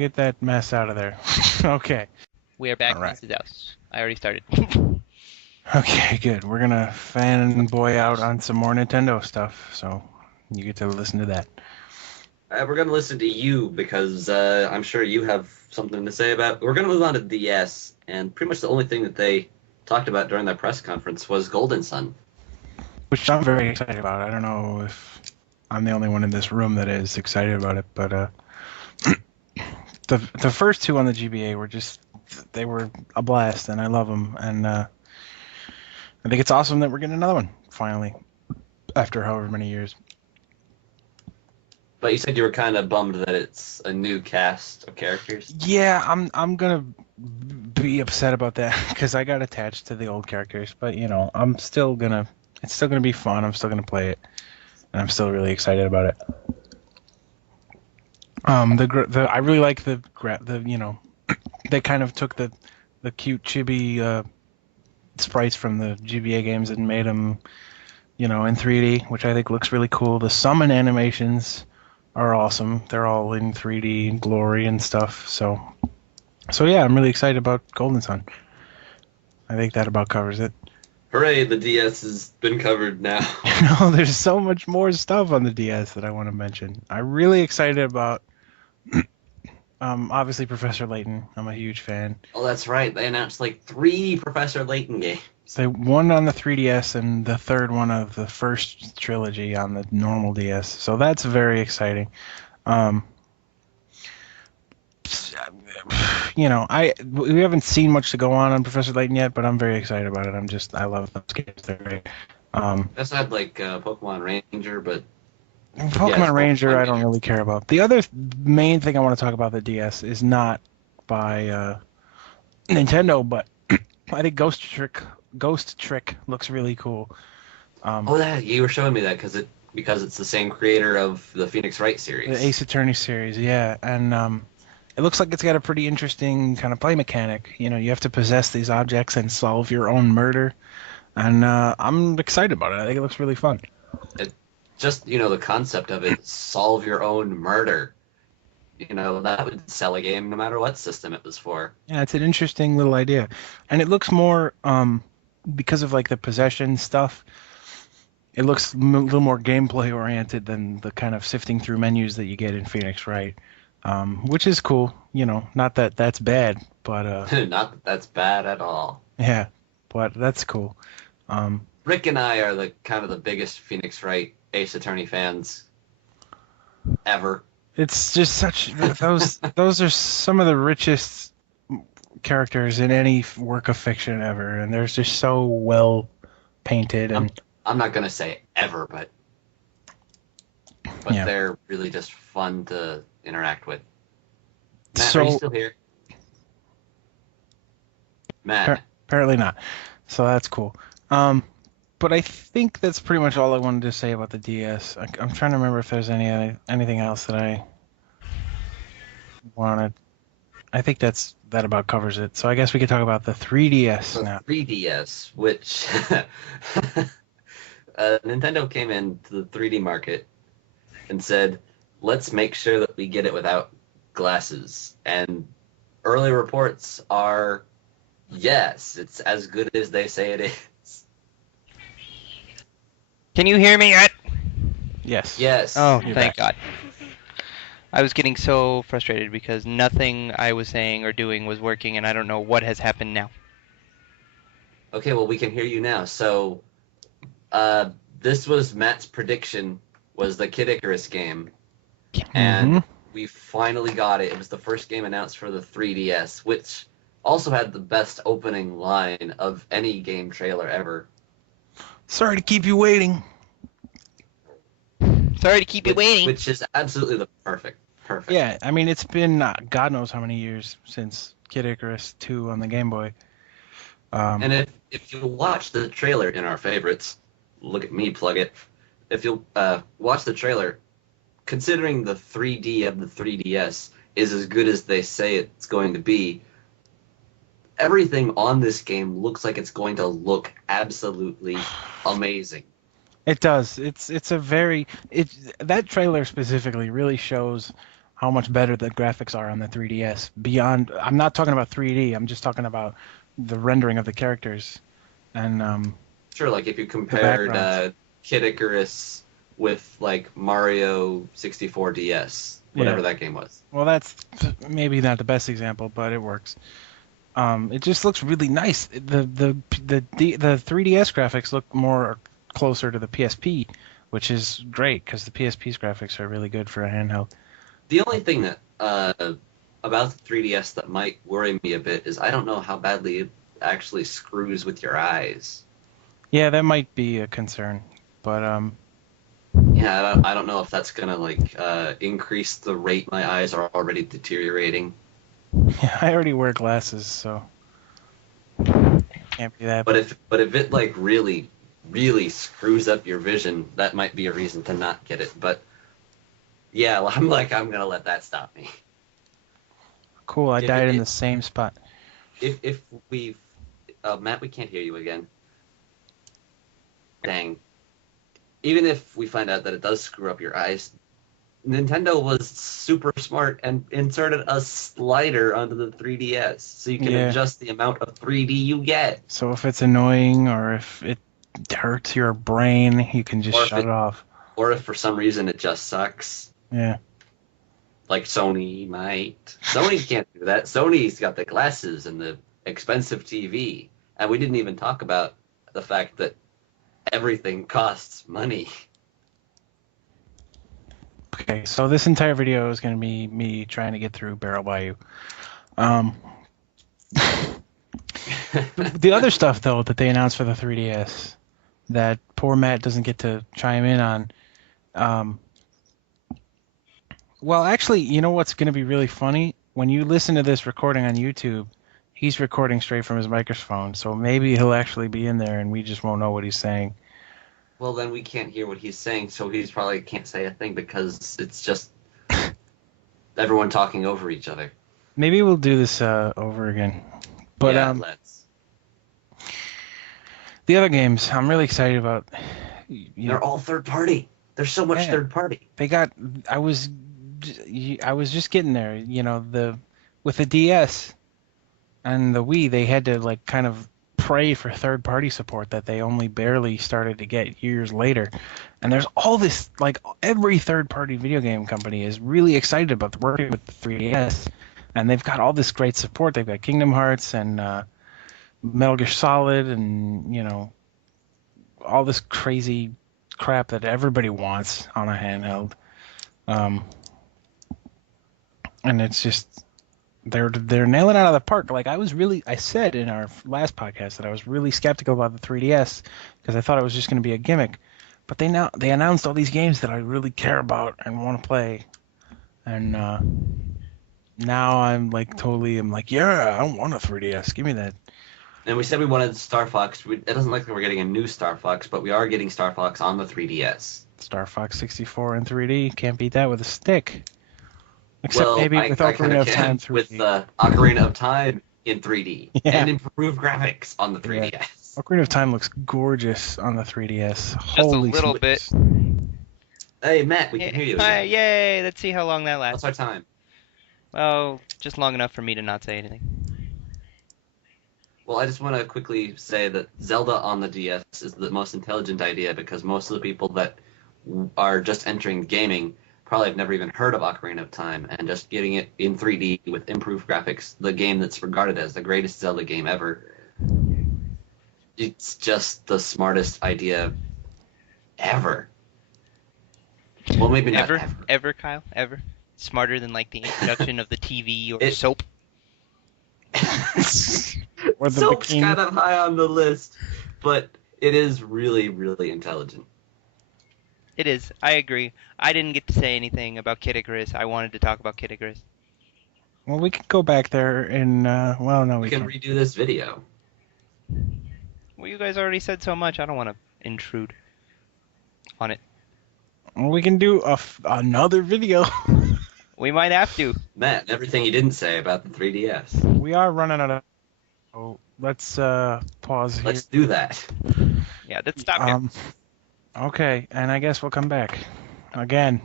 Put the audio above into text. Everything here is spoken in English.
get that mess out of there. Okay. We are back All in right. Mrs. House. I already started. Okay, good. We're gonna fanboy out on some more Nintendo stuff, so you get to listen to that. We're going to listen to you because I'm sure you have something to say about. We're going to move on to DS, and pretty much the only thing that they talked about during their press conference was Golden Sun. Which I'm very excited about. I don't know if I'm the only one in this room that is excited about it, but the first two on the GBA were just they were a blast, and I love them, and I think it's awesome that we're getting another one finally after however many years. But you said you were kind of bummed that it's a new cast of characters. Yeah, I'm gonna be upset about that because I got attached to the old characters, but it's still gonna be fun. I'm still gonna play it, and I'm still really excited about it. I really like they kind of took the cute chibi sprites from the GBA games and made them in 3D, which I think looks really cool. The summon animations are awesome. They're all in 3D glory and stuff. So yeah, I'm really excited about Golden Sun. I think that about covers it. Hooray, the DS has been covered now. There's so much more stuff on the DS that I want to mention. I'm really excited about obviously Professor Layton. I'm a huge fan. Oh, that's right. They announced like 3 Professor Layton games. They one on the 3DS and the third one of the first trilogy on the normal DS. So that's very exciting. We haven't seen much to go on Professor Layton yet, but I'm very excited about it. I love those games. They're great. That's had like Pokemon Ranger, but Pokemon Ranger, I don't really care about. The other main thing I want to talk about the DS is not by Nintendo, but I think Ghost Trick looks really cool. You were showing me that because it's the same creator of the Phoenix Wright series, the Ace Attorney series, yeah, and it looks like it's got a pretty interesting kind of play mechanic. You have to possess these objects and solve your own murder, and I'm excited about it. I think it looks really fun. Just the concept of it, solve your own murder. That would sell a game no matter what system it was for. Yeah, it's an interesting little idea, and it looks more because of like the possession stuff. It looks a little more gameplay oriented than the kind of sifting through menus that you get in Phoenix Wright, which is cool. Not that that's bad, but not that that's bad at all. Yeah, but that's cool. Rick and I are the biggest Phoenix Wright Ace Attorney fans ever. It's just such those are some of the richest characters in any work of fiction ever, and they're just so well painted. And I'm not gonna say ever, but yeah. They're really just fun to interact with. Matt, are you still here? Matt. Apparently not. So that's cool. But I think that's pretty much all I wanted to say about the DS. I'm trying to remember if there's anything else that I wanted. I think that about covers it. So I guess we could talk about the 3DS now. 3DS, which Nintendo came into the 3D market and said, let's make sure that we get it without glasses. And early reports are, yes, it's as good as they say it is. Can you hear me yet? Yes. Yes. Oh, thank God. I was getting so frustrated because nothing I was saying or doing was working, and I don't know what has happened now. Okay, well, we can hear you now. So, this was Matt's prediction, was the Kid Icarus game. And we finally got it. It was the first game announced for the 3DS, which also had the best opening line of any game trailer ever. Sorry to keep you waiting. Sorry to keep you waiting. Which is absolutely the perfect. Yeah, I mean, it's been God knows how many years since Kid Icarus 2 on the Game Boy. And if you watch the trailer in our favorites, look at me plug it. If you'll watch the trailer, considering the 3D of the 3DS is as good as they say it's going to be, everything on this game looks like it's going to look absolutely amazing. It does. That trailer specifically really shows how much better the graphics are on the 3DS. Beyond, I'm not talking about 3D. I'm just talking about the rendering of the characters and Sure, like if you the compared backgrounds. Kid Icarus with like Mario 64 DS, Yeah. whatever that game was. Well, that's maybe not the best example, but it works. It just looks really nice. The 3DS graphics look more closer to the PSP, which is great because the PSP's graphics are really good for a handheld. The only thing that about the 3DS that might worry me a bit is I don't know how badly it actually screws with your eyes. Yeah, that might be a concern, but Yeah, I don't know if that's gonna like increase the rate my eyes are already deteriorating. yeah, I already wear glasses, so can't be that. But if it like really screws up your vision, that might be a reason to not get it. But yeah, I'm gonna let that stop me. Cool, I If died in it, the same spot. if we Matt, we can't hear you again. Dang. Even if we find out that it does screw up your eyes, Nintendo was super smart and inserted a slider onto the 3DS so you can Yeah. adjust the amount of 3D you get. So if it's annoying or if it hurts your brain, you can just Or if shut it it off. or if for some reason it just sucks. Yeah. Like Sony might. Sony can't do that. Sony's got the glasses and the expensive TV. And we didn't even talk about the fact that everything costs money. Okay, so this entire video is going to be me trying to get through Barrel Bayou. Um, the other stuff, though, that they announced for the 3DS that poor Matt doesn't get to chime in on. Well, actually, you know what's going to be really funny? When you listen to this recording on YouTube, he's recording straight from his microphone, so maybe he'll actually be in there and we just won't know what he's saying. Well, then we can't hear what he's saying, so he's probably can't say a thing because it's just everyone talking over each other. Maybe we'll do this over again. But yeah, let's. the other games, I'm really excited about. They're all third party. There's so much third party. They got. I was just getting there. With the DS and the Wii, they had to like kind of pray for third party support that they only barely started to get years later. And there's all this, like, every third party video game company is really excited about working with the 3DS, and they've got all this great support. They've got Kingdom Hearts and Metal Gear Solid and all this crazy crap that everybody wants on a handheld. And it's just they're nailing it out of the park. Like I said in our last podcast that I was really skeptical about the 3DS because I thought it was just going to be a gimmick. But they announced all these games that I really care about and want to play. And now I'm like yeah, I want a 3DS. Give me that. And we said we wanted Star Fox. It doesn't look like we're getting a new Star Fox, but we are getting Star Fox on the 3DS. Star Fox 64 in 3D. Can't beat that with a stick. Except well, maybe with Ocarina of Time 3D. With Ocarina of Time in 3D. Yeah. And improved graphics on the 3DS. Yeah. Ocarina of Time looks gorgeous on the 3DS. Just a little bit. Hey, Matt, we can hear you again. Yay! Let's see how long that lasts. What's our time? Well, just long enough for me to not say anything. Well, I just want to quickly say that Zelda on the DS is the most intelligent idea because most of the people that are just entering gaming probably have never even heard of Ocarina of Time, and just getting it in 3D with improved graphics, the game that's regarded as the greatest Zelda game ever, it's just the smartest idea ever. Well, maybe not ever. Ever, Kyle? Ever? Smarter than, like, the introduction of the TV or soap? Soap's kind of high on the list, but it is really, really intelligent. It is. I agree. I didn't get to say anything about Kid Icarus. I wanted to talk about Kid Icarus. Well, we could go back there and, well, no, we can can't. redo this video. Well, you guys already said so much. I don't want to intrude on it. Well, we can do another video. We might have to. Matt, everything you didn't say about the 3DS. We are running out of... Oh, let's pause here. Let's do that. Yeah, let's stop here. Okay, and I guess we'll come back again.